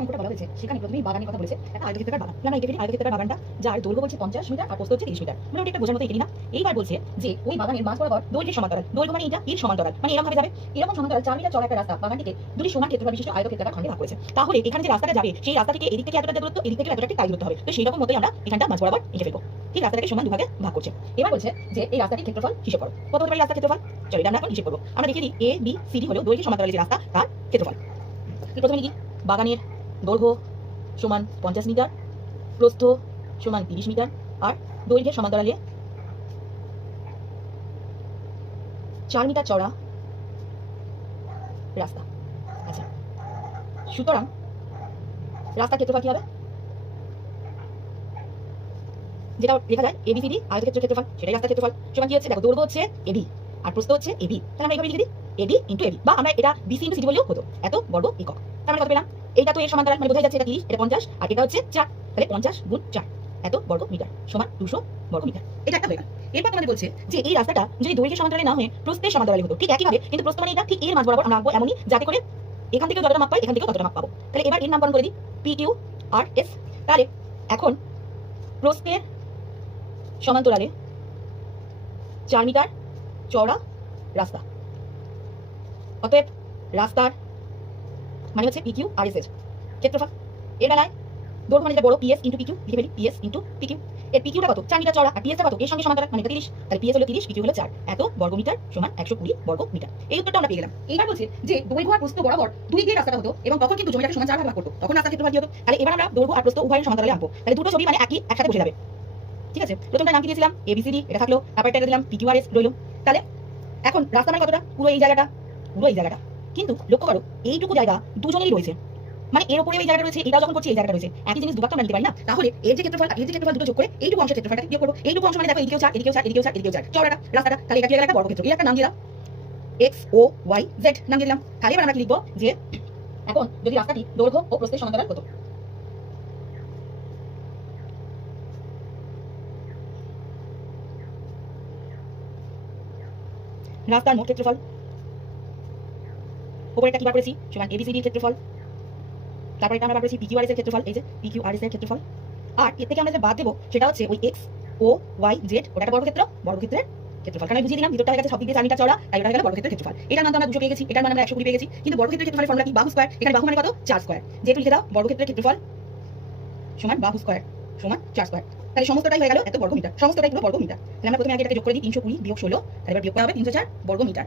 অঙ্কটা বলা হয়েছে সেখানে প্রথমেই বাগানের কথা বলেছে, একটা আয়তক্ষেত্রাকার বাগান। আমরা এঁকে ফেলি আয়তক্ষেত্রাকার বাগানটা, যার দৈর্ঘ্য বলছে 50 মিটার আর প্রস্থ হচ্ছে 30 মিটার। মানে ওটা একটা বোঝার মতো এঁকে না। এইবার বলছে যে ওই বাগানের মাঝ বরাবর দৈর্ঘ্যের সমান্তরাল, দৈর্ঘ্য মানে এটা এর সমান্তরাল, মানে এরকম ভাবে যাবে, এরকম সমান্তরাল 4 মিটার চওড়া একটা রাস্তা বাগানটিকে দুটি সমান ক্ষেত্রফল বিশিষ্ট আয়তক্ষেত্রাকার খণ্ডে ভাগ করেছে। তাহলে এখানে যে রাস্তাটা যাবে সেই রাস্তা থেকে এদিক থেকে এতটা দূরত্ব, এদিক থেকে এতটা তাই দূরত্ব হবে। তো সেই রকম মতোই আমরা এখানটা মাঝ বরাবর এঁকে ফেলবো। ঠিক, রাস্তাটাকে সমান দুভাগে ভাগ করছে। এবার বলছে যে এই রাস্তাটির ক্ষেত্রফল হিসাব করো। কত হতে পারে রাস্তার ক্ষেত্রফল? চলো এটা আমরা এখন হিসাব করবো। আমরা দেখে দিই এ বি সি ডি হলো দৈর্ঘ্য সমান্তরাল যে রাস্তা তার ক্ষেত্রফল। প্রথমে লিখি বাগানের দৈর্ঘ্য সমান 50 মিটার, প্রস্থ সমান 30 মিটার, আর দৈর্ঘ্যের সমান্তরালে 4 মিটার চওড়া রাস্তা। আচ্ছা, সুতরাং রাস্তার ক্ষেত্রফল কি হবে? যেটা লেখা যায় এবিসিডি আয়তক্ষেত্রের ক্ষেত্রফল, সেটাই রাস্তার ক্ষেত্রফল। সমান কি হচ্ছে? দেখো, দৈর্ঘ্য হচ্ছে এবি আর প্রস্থ হচ্ছে এবি, তাহলে আমরা এইভাবে লিখে দিই এবি ইন্টু এবি, বা আমরা এটা বিসি ইন্টু সিডি বললেও হতো। এত বর্গ একক। তার মানে কত পেলাম? এইটা তো এর সমান্তরাল, মানে বোঝা যাচ্ছে এটা 30, এটা 50 আর এটা হচ্ছে 4, তাহলে 50 গুণ 4 এত বর্গ মিটার সমান 200 বর্গ মিটার। এটা একটা হয়ে গেল। এরপর তোমাদের বলছে যে এই রাস্তাটা যদি দৈর্ঘ্যের সমান্তরালে না হয়ে প্রস্থের সমান্তরালে হতো, ঠিক একইভাবে, কিন্তু প্রস্থ মানে এটা ঠিক এর মাঝ বরাবর আমরা আঁকবো এমনই, যাতে করে এখান থেকে যতটা মাপ পাই এখান থেকে ততটা মাপ পাবো। তাহলে এবার এর নামকরণ করে দিই পি কিউ আর এস। তাহলে এখন প্রস্থের সমান্তরালে 4 মিটার চওড়া রাস্তা, অতএব রাস্তার মানে হচ্ছে পিকিউ আর এস এর ক্ষেত্রফল। এর বেলায় দৈর্ঘ্য মানে যেটা বড় পিএস ইন্টু পিকিউ, লিখে ফেলি পিএস ইন্টু পিকিউ। এর পিকিউটা কত? 4 মিটার চওড়া, আর পিএসটা কত? এর সঙ্গে সমান্তরাল, মানে 30, তাহলে পিএস হলো 30, পিকিউ হলো 4, এত বর্গ মিটার সমান 120 বর্গ মিটার। এই উত্তরটা আমরা পেয়ে গেলাম। এইবার বলছে যে দৈর্ঘ্য আর প্রস্থ বরাবর দুই দিয়ে রাস্তাটা হতো এবং তখন কিন্তু জমিটাকে সমান 4 ভাগ করতো, তখন রাস্তার ক্ষেত্রফল কি হতো? তাহলে এবার আমরা দৈর্ঘ্য আর প্রস্থ উভয়ের সমান্তরালে আঁকবো। তাহলে দুটো ছবি মানে একই একসাথে বসে যাবে। ঠিক আছে, প্রথমটার নাম কি দিয়েছিলাম? এবিসিডি, এটা থাকলো, তারপর এটা দিলাম পিকিউ আর এস রইলো। তাহলে এখন রাস্তা মানে কতটা? পুরো এই জায়গাটা, পুরো এই জায়গাটা। কিন্তু লক্ষ্য করো এইটুকু জায়গা দুজনেরই রয়েছে, মানে এর উপরে এই জায়গাটা রয়েছে, এটাও যখন করছি এই জায়গাটা রয়েছে, একই জিনিস দুবার তো আমরা নিতে পারি না। তাহলে এর যে ক্ষেত্রফল আর এর যে ক্ষেত্রফল দুটো যোগ করে এইটুকু অংশের ক্ষেত্রফলটা বিয়োগ করবো। এইটুকু অংশ মানে দেখো এদিকেও 4, এদিকেও 4, এদিকেও 4, এদিকেও 4, চওড়াটা রাস্তাটা, তাহলে এটা কি হয়ে গেল? একটা বর্গক্ষেত্র। এর একটা নাম দিলাম এক্স ও ওয়াই জেড নাম দিলাম। তাহলে এবার আমরা কি লিখবো? যে এখন যদি রাস্তাটি দৈর্ঘ্য ও প্রস্থের সমান্তরাল হতো, রাস্তার মোট ক্ষেত্রফল উপরে একটা কি বার করেছি সমান এবিসিডি এর ক্ষেত্রফল, তারপরে এটা আমরা বার করেছি পিকিউ আর এস এর ক্ষেত্রফল, এই যে পিকিউ আর এস এর ক্ষেত্রফল। আর এর থেকে আমরা যে বাদ দেবো সেটা হচ্ছে ওই এক্স ও ওয়াই জেড, ওটা একটা বর্গক্ষেত্র, বর্গক্ষেত্রের ক্ষেত্রফল। কারণ আমি বুঝিয়ে দিলাম ভিতরটা হয়ে গেছে সব দিক দিয়ে 4 মিটার চওড়া, তাই ওটা হয়ে গেল বর্গক্ষেত্রের ক্ষেত্রফল। এটার মান তো আমরা 200 পেয়ে গেছি, এটার মান আমরা 120 পেয়ে গেছি, কিন্তু বর্গক্ষেত্রের ক্ষেত্রফলের ফর্মুলা কি? বাহু স্কয়ার। এখানে বাহু মানে কত? 4 স্কয়ার। যেহেতু লিখে দাও বর্গক্ষেত্রের ক্ষেত্রফল সমান বাহু স্কয়ার সমান 4 স্কয়ার, তাহলে সমস্তটাই হয়ে গেল এত বর্গ মিটার, সমস্তটাই পুরো বর্গ মিটার। তাহলে আমরা প্রথমে আগে এটাকে যোগ করে দিই 320 বিয়োগ 16, তাহলে এবার বিয়োগ করা হবে 304 বর্গ মিটার।